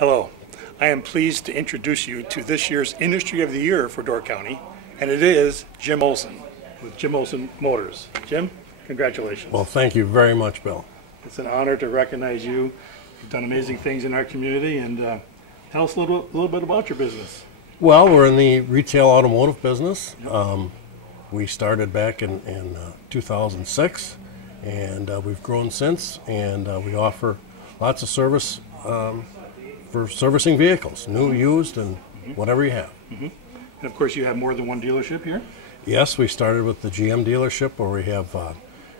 Hello, I am pleased to introduce you to this year's Industry of the Year for Door County, and it is Jim Olson with Jim Olson Motors. Jim, congratulations. Well, thank you very much, Bill. It's an honor to recognize you. You've done amazing things in our community, and tell us a little bit about your business. Well, we're in the retail automotive business. We started back in 2006, and we've grown since, and we offer lots of service for servicing vehicles, new, used, and whatever you have. And of course, you have more than one dealership here? Yes, we started with the GM dealership where we have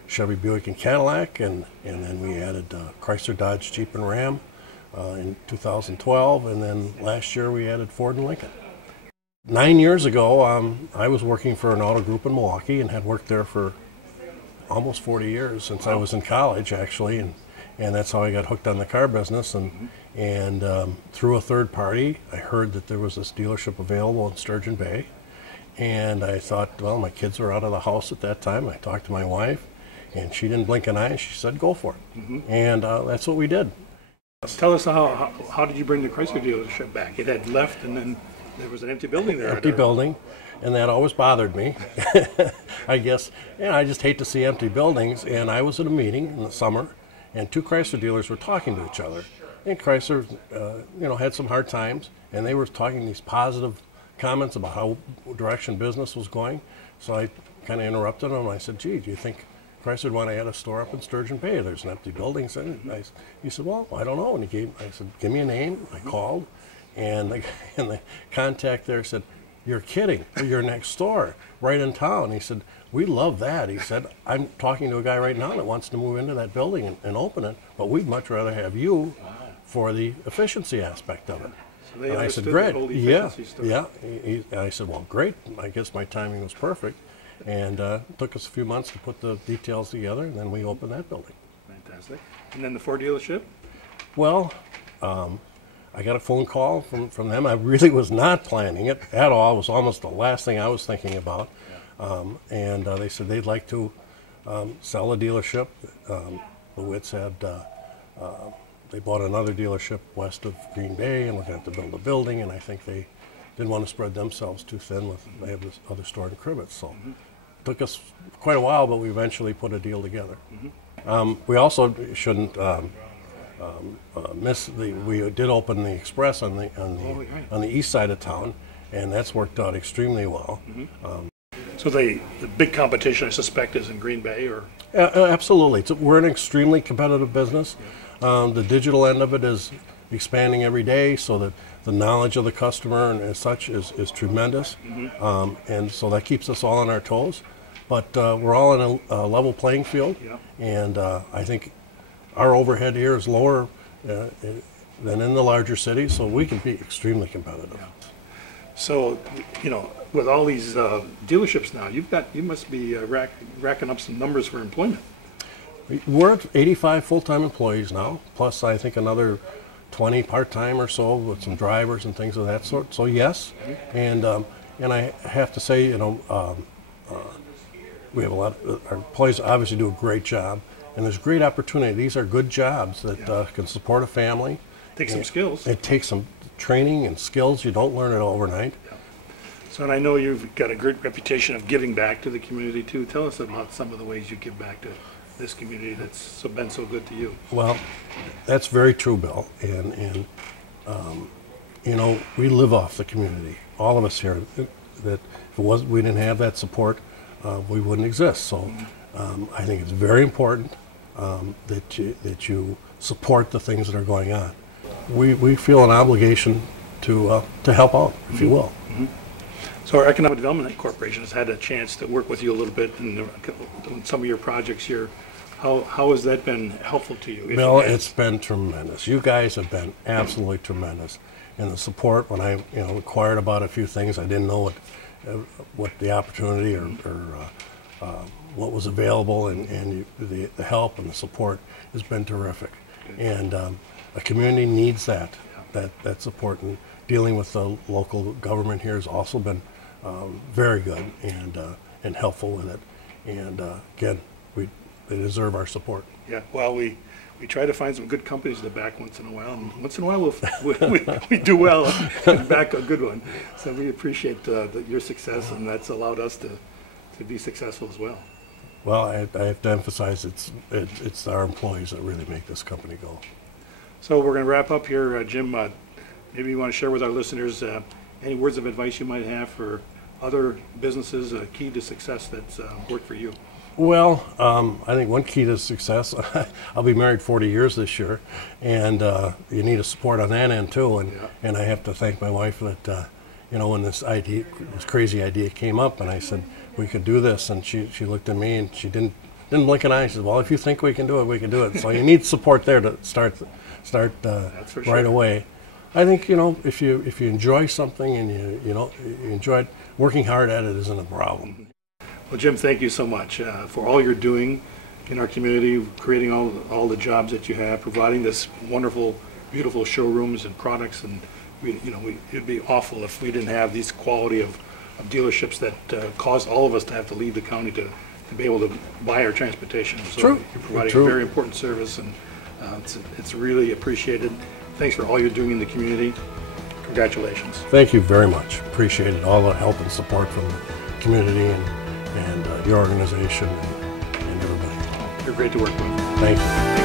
Chevrolet-Buick-Cadillac, and then we added Chrysler-Dodge-Jeep-Ram in 2012, and then last year we added Ford and Lincoln. 9 years ago, I was working for an auto group in Milwaukee and had worked there for almost 40 years since I was in college, actually, and that's how I got hooked on the car business. And through a third party, I heard that there was this dealership available in Sturgeon Bay, and I thought, well, my kids were out of the house at that time. I talked to my wife, and she didn't blink an eye, and she said, go for it. And that's what we did. Tell us how did you bring the Chrysler dealership back? It had left, and then there was an empty building there. Empty building, and that always bothered me. I guess, I just hate to see empty buildings. And I was at a meeting in the summer, and two Chrysler dealers were talking to each other. And Chrysler, had some hard times, and they were talking these positive comments about how direction business was going. So I kind of interrupted them. I said, "Gee, do you think Chrysler would want to add a store up in Sturgeon Bay? There's an empty building." He said, "Well, I don't know." And I said, "Give me a name." I called, and the contact there said, "You're kidding. You're next door, right in town." He said, "We love that." He said, "I'm talking to a guy right now that wants to move into that building and open it, but we'd much rather have you for the efficiency aspect of it." So they and I said, "Great, yeah." I said, "Well, great." I guess my timing was perfect, and it took us a few months to put the details together, and then we opened that building. Fantastic. And then the Ford dealership? Well, I got a phone call from them. I really was not planning it at all. It was almost the last thing I was thinking about. And they said they'd like to sell a dealership. The Witts had, they bought another dealership west of Green Bay and were going to have to build a building, and I think they didn't want to spread themselves too thin they have this other store in Cribbets. So it took us quite a while, but we eventually put a deal together. We also shouldn't we did open the Express on the east side of town, and that's worked out extremely well. So the big competition, I suspect, is in Green Bay, or? Absolutely. We're an extremely competitive business. The digital end of it is expanding every day, so that the knowledge of the customer and as such is tremendous. And so that keeps us all on our toes. But we're all in a level playing field, and I think our overhead here is lower than in the larger cities, so we can be extremely competitive. So, with all these dealerships now, you must be racking up some numbers for employment. We're at 85 full-time employees now, plus I think another 20 part-time or so with some drivers and things of that sort. So yes, and I have to say, we have our employees obviously do a great job, and there's great opportunity. These are good jobs that can support a family. Takes some skills. It takes some training and skills. You don't learn it overnight. So, and I know you've got a great reputation of giving back to the community too. Tell us about some of the ways you give back to this community that's been so good to you. Well, that's very true, Bill. And we live off the community. All of us here. That if we didn't have that support, we wouldn't exist. So, I think it's very important that you support the things that are going on. We feel an obligation to help out, if you will. So our Economic Development Corporation has had a chance to work with you a little bit in some of your projects here. How has that been helpful to you? Bill, it's been tremendous. You guys have been absolutely tremendous in the support. When I inquired about a few things, I didn't know what the opportunity or what was available, and the help and the support has been terrific. And a community needs that support, and dealing with the local government here has also been very good and helpful with it. And again, they deserve our support. Yeah, well, we we try to find some good companies to back once in a while, and once in a while we do well and back a good one. So we appreciate your success, and that's allowed us to be successful as well. Well, I have to emphasize it's our employees that really make this company go. So we're going to wrap up here, Jim. Maybe you want to share with our listeners any words of advice you might have for other businesses, a key to success that's worked for you. Well, I think one key to success, I'll be married 40 years this year, and you need a support on that end too. And I have to thank my wife that, when this crazy idea came up, and I said we could do this, and she looked at me and she didn't blink an eye. She said, "Well, if you think we can do it, we can do it." So you need support there to start right away. I think if you enjoy something and you enjoy it, working hard at it isn't a problem. Well, Jim, thank you so much for all you're doing in our community, creating all the jobs that you have, providing this wonderful, beautiful showrooms and products. And it'd be awful if we didn't have these quality of dealerships that cause all of us to have to leave the county to be able to buy our transportation. So True. You're providing True. a very important service, and it's really appreciated. Thanks for all you're doing in the community. Congratulations. Thank you very much. Appreciated all the help and support from the community and your organization and everybody. You're great to work with. Thank you.